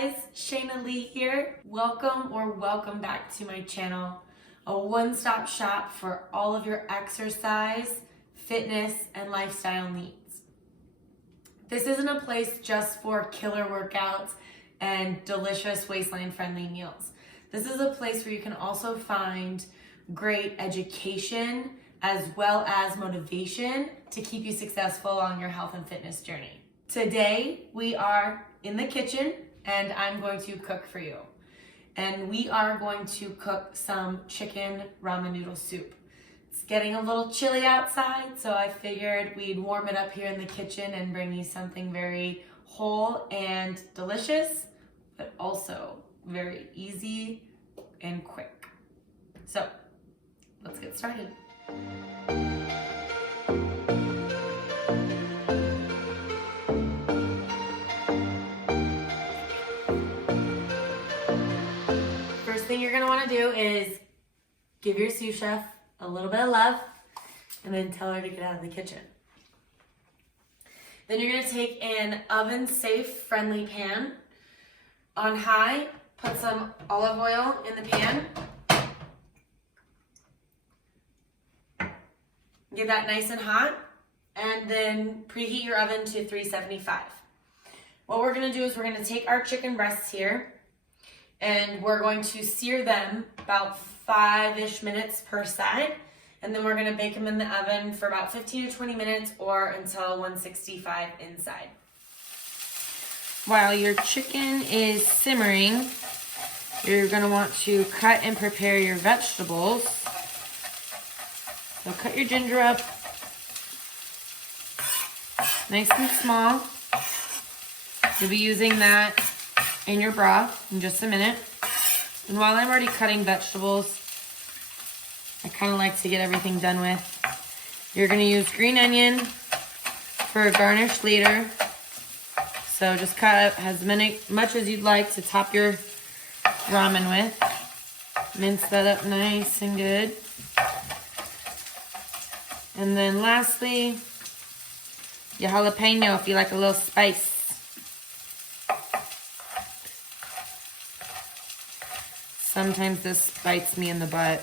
guys, Shayna Lee here. Welcome back to my channel, a one-stop shop for all of your exercise, fitness, and lifestyle needs. This isn't a place just for killer workouts and delicious waistline-friendly meals. This is a place where you can also find great education as well as motivation to keep you successful on your health and fitness journey. Today, we are in the kitchen and I'm going to cook for you. And we are going to cook some chicken ramen noodle soup. It's getting a little chilly outside, so I figured we'd warm it up here in the kitchen and bring you something very whole and delicious, but also very easy and quick. So, let's get started. First thing you're gonna wanna do is give your sous chef a little bit of love and then tell her to get out of the kitchen. Then you're gonna take an oven-safe, friendly pan. On high, put some olive oil in the pan. Get that nice and hot, and then preheat your oven to 375. What we're gonna do is we're gonna take our chicken breasts here, and we're going to sear them about 5-ish minutes per side, and then we're gonna bake them in the oven for about 15 to 20 minutes or until 165 inside. While your chicken is simmering, you're gonna want to cut and prepare your vegetables. So cut your ginger up nice and small. You'll be using that in your broth in just a minute. And while I'm already cutting vegetables, I kind of like to get everything done with. You're going to use green onion for a garnish later. So just cut as much as you'd like to top your ramen with. Mince that up nice and good. And then lastly, your jalapeño if you like a little spice. Sometimes this bites me in the butt.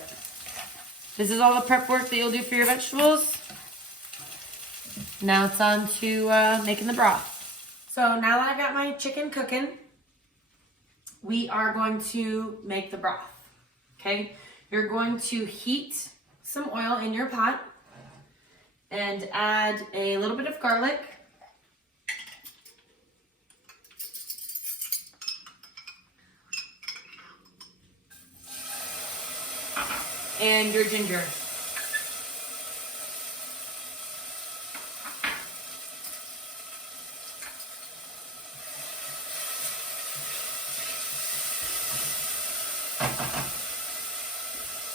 This is all the prep work that you'll do for your vegetables. Now it's on to making the broth. So now that I got my chicken cooking, we are going to make the broth, okay? You're going to heat some oil in your pot and add a little bit of garlic. And your ginger.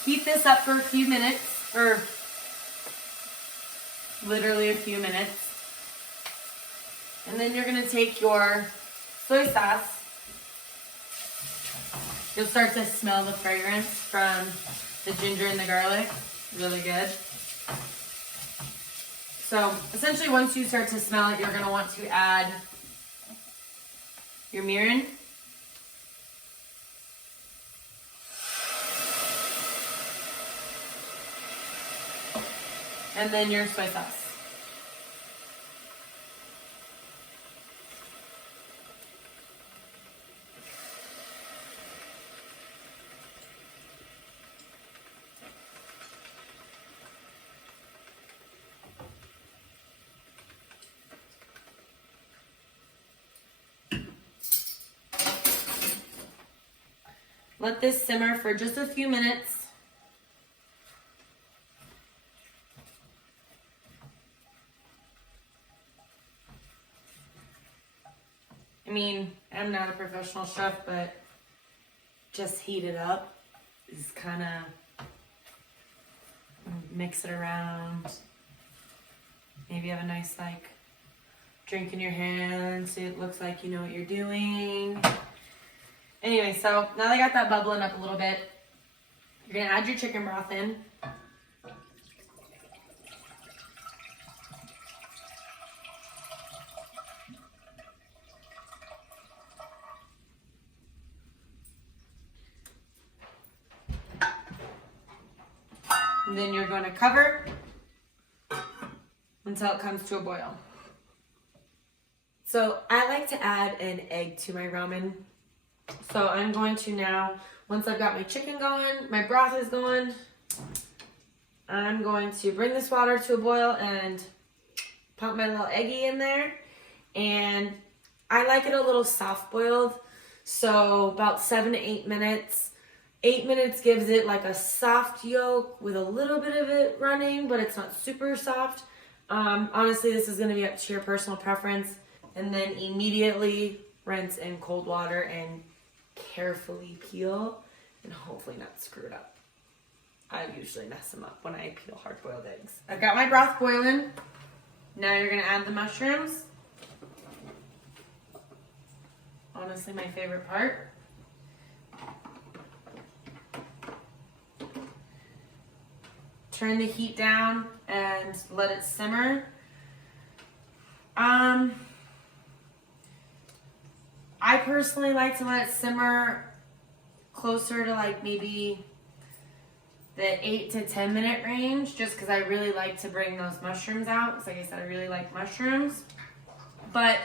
Heat this up for a few minutes, or literally a few minutes. And then you're gonna take your soy sauce. You'll start to smell the fragrance from the ginger and the garlic. Really good. So essentially once you start to smell it, you're gonna want to add your mirin. And then your soy sauce. Let this simmer for just a few minutes. I mean, I'm not a professional chef, but just heat it up. Just kind of mix it around. Maybe have a nice drink in your hand so it looks like you know what you're doing. Anyway, so now that I got that bubbling up a little bit, you're gonna add your chicken broth in. And then you're going to cover until it comes to a boil. So I like to add an egg to my ramen. So I'm going to now, once I've got my chicken going, my broth is going, I'm going to bring this water to a boil and pump my little eggie in there. And I like it a little soft boiled, so about 7 to 8 minutes. 8 minutes gives it like a soft yolk with a little bit of it running, but it's not super soft. Honestly, this is going to be up to your personal preference. And then immediately rinse in cold water and carefully peel and hopefully not screw it up. I usually mess them up when I peel hard-boiled eggs. I've got my broth boiling. Now you're going to add the mushrooms. Honestly, my favorite part. Turn the heat down and let it simmer. I personally like to let it simmer closer to like maybe the 8 to 10 minute range, just because I really like to bring those mushrooms out. Because like I said, I really like mushrooms. But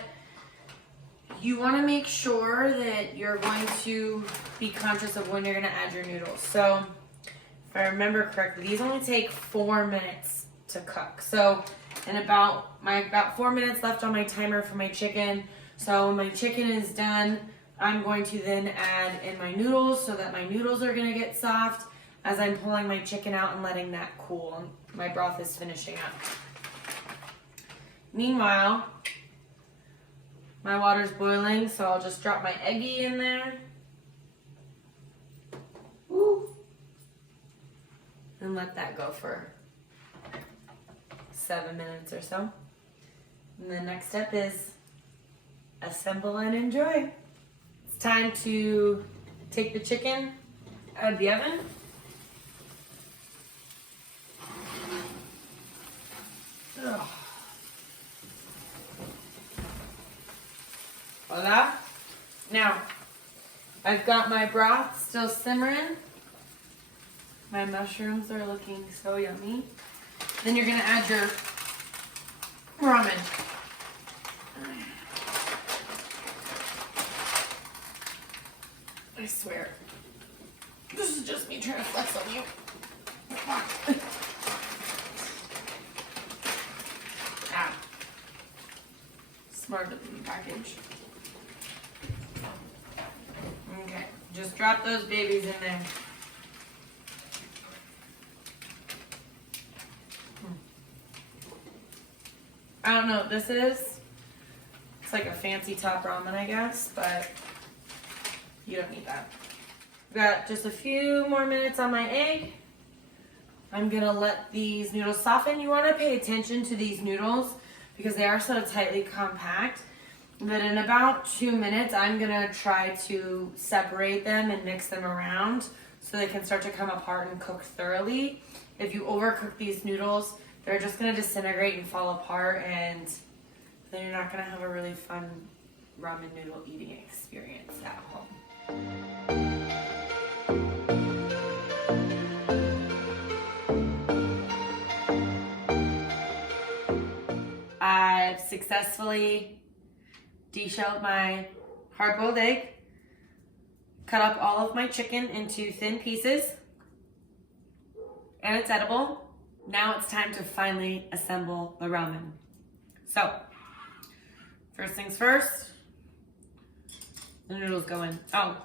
you want to make sure that you're going to be conscious of when you're going to add your noodles. So if I remember correctly, these only take 4 minutes to cook. So in about 4 minutes left on my timer for my chicken. So when my chicken is done, I'm going to then add in my noodles so that my noodles are going to get soft as I'm pulling my chicken out and letting that cool. My broth is finishing up. Meanwhile, my water's boiling, so I'll just drop my eggie in there. Woo. And let that go for 7 minutes or so. And the next step is assemble and enjoy. It's time to take the chicken out of the oven. Ugh. Voila. Now, I've got my broth still simmering. My mushrooms are looking so yummy. Then you're going to add your ramen. I swear, this is just me trying to flex on you. Ah. Smarter than the package. Okay, just drop those babies in there. I don't know what this is. It's like a fancy top ramen, I guess, but you don't need that. Got just a few more minutes on my egg. I'm gonna let these noodles soften. You wanna pay attention to these noodles because they are so tightly compact. But in about 2 minutes, I'm gonna try to separate them and mix them around so they can start to come apart and cook thoroughly. If you overcook these noodles, they're just gonna disintegrate and fall apart, and then you're not gonna have a really fun ramen noodle eating experience at home. I've successfully deshelled my hard-boiled egg, cut up all of my chicken into thin pieces, and it's edible. Now it's time to finally assemble the ramen. So, first things first, the noodles go in. Oh,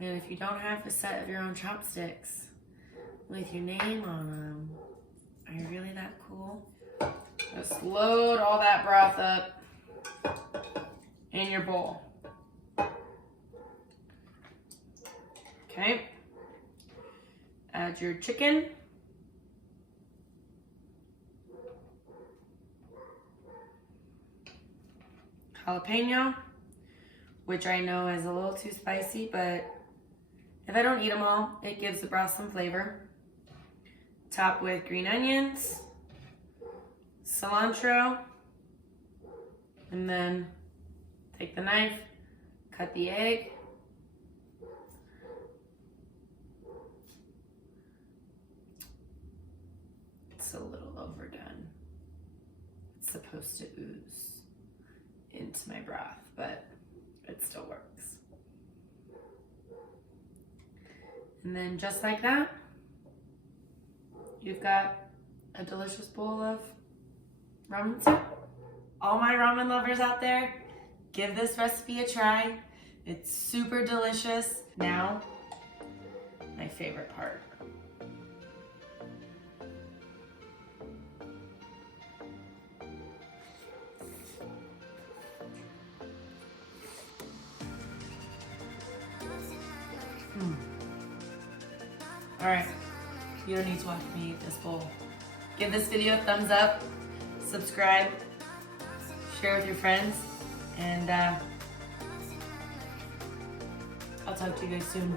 and if you don't have a set of your own chopsticks with your name on them, are you really that cool? Just load all that broth up in your bowl. Okay. Add your chicken. Jalapeño, which I know is a little too spicy, but if I don't eat them all, it gives the broth some flavor. Top with green onions, cilantro, and then take the knife, cut the egg, supposed to ooze into my broth, but it still works. And then just like that, you've got a delicious bowl of ramen soup. All my ramen lovers out there, give this recipe a try. It's super delicious. Now, my favorite part. All right, you don't need to watch me eat this bowl. Give this video a thumbs up, subscribe, share with your friends, and I'll talk to you guys soon.